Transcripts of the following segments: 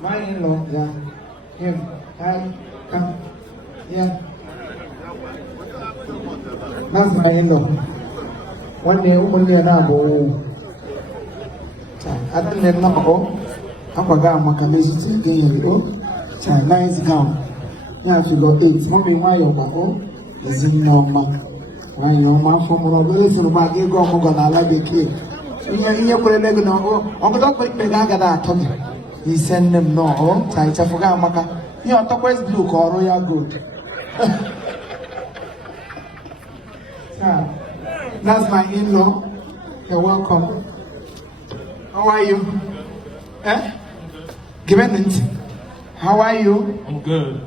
My in-law, yeah. Him. Hi. Come. Yeah. That's my in-law. One day, only an abo. I don't know. How about my commission again? Oh, nice gown. Yeah, if you got 8. Mommy, why your babo? Is in normal. Why your mom from Robert from Baggy go on a like the kid? You put a leg on. Uncle don't put the dagger that told me. He sent them no. I forgot Maka. You are top West Blue or Royal Good. That's my in-law. You're welcome. How are you? Eh? Give it. How are you? I'm good.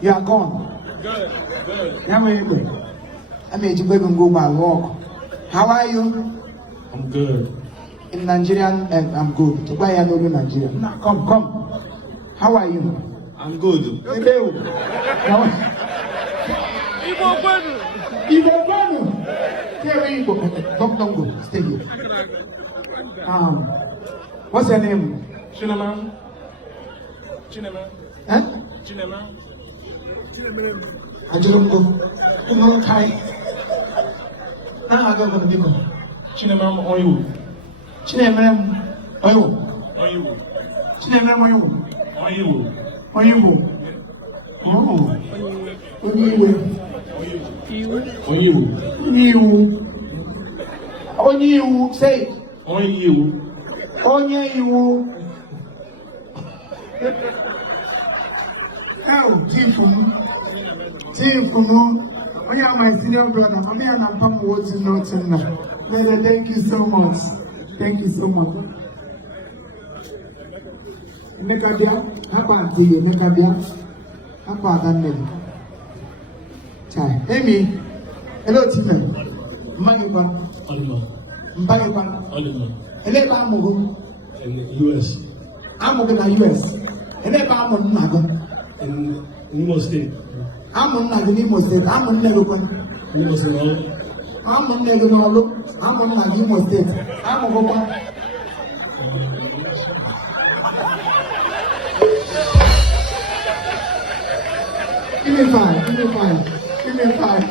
You are gone. Good. Yeah, where you going? I made you go by walk. How are you? I'm good. In Nigerian, I'm good. To buy another Nigerian. Now, come. How are you? I'm good. Hello. Imo Comedy. Imo Comedy. Here we go. Don't go. Stay here. What's your name? Cinema. Huh? Cinema. I don't go. Come on, Kai. Now I go to the people. Cinema on you. Cinema on you. On you. Cinema on you. On you. On you. Oh. On you. On you. On you. On you. Say it. On you. On you. Oh, Chiefimo. Oh, yeah, my senior brother. I'm here and I'm watching nothing now. Thank you so much. Thank you so much. Nekabia, how about you? Nekabia, how about that name? Chai, Amy. Hello, Tim. Manipan. Mpagipan. Eleba Amugu. US. Amugu na US. Eleba Amun Nago. In Imo State. Amun Nago Imo State. Amun Nago. Imo State. Amun Nago. Amun Nago Imo State. Amugu. Give me five.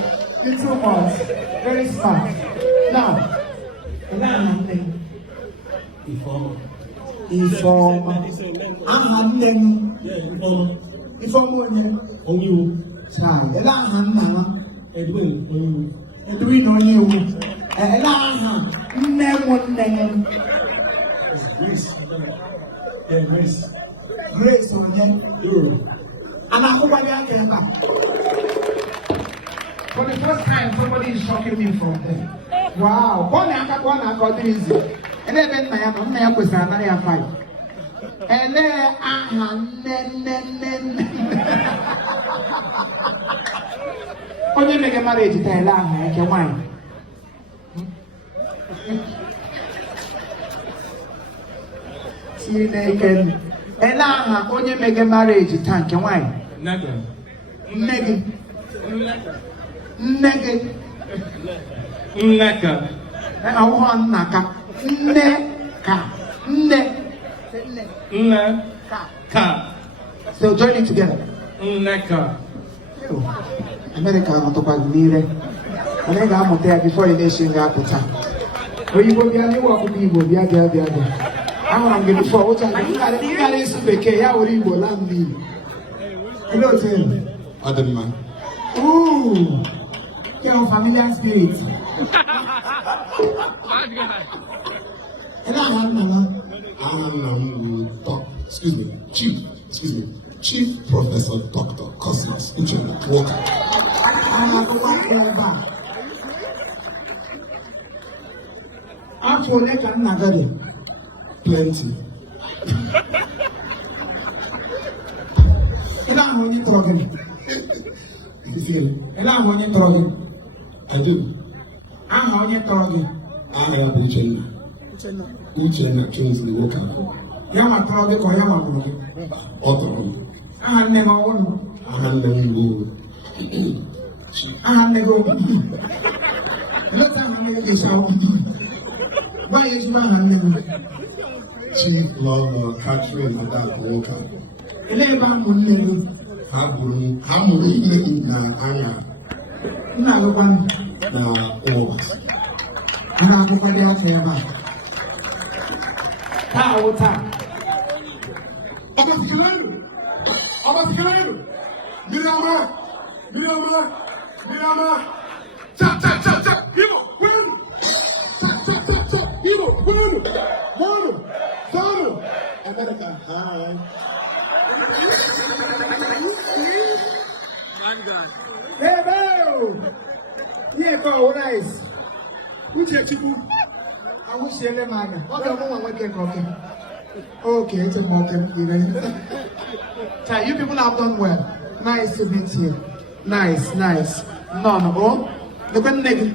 You're too much. Very smart. Now, Inform. Inform. On you. Sorry. Elan. Edwin on you. Elan. Name. Grace. Yeah, Grace. Grace on you. And I hope I can back. For the first time, somebody is shocking me from there. Wow. One I got easy. And then I am going to 5. And then when you make a marriage, you tell her, you wine. See you naked. And when you make a marriage, you tank your wine. Nega. I want naka. Neka. So join it together. Neka. America, I'm talking about Mire. I think I'm there before the nation got put out. When you go behind, you walk with people, be there. I want to get before. What time? You got to speak. How would you go? Land me. Hello, Tim. Adam man. Ooh. You're a familiar spirit. And I have Mama. Chief Professor Dr. Cosmos Walker. I have a one Actually, I can't nagade. Plenty. And I'm only talking. And I'm only talking. I do. I'm only talking. I am Uchenna Kingsley Walker. Yama talking or Yama. Autonomy. I never won. I never Let's have a show. Why is one Chief Love Catherine and that Walker. Eleba Munelu. Hamuri na Anya. Na one. Na Owas. Na Bukadea Fema. Tawota. Abatikalayo. Mirama. Cha. Imo, where? Cha. Imo, where? Mano. America. Hi. Hey, Bo! Yeah, go, nice. Which you? I wish you had a man. What do I want to get okay, it's a mountain. You people have done well. Nice to meet you. Nice. No. Look at Nigga.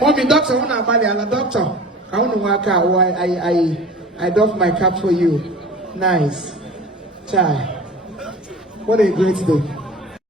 Mommy, doctor, doctor. I want to work out why I doff my cap for you. Nice. Chai. What a great day.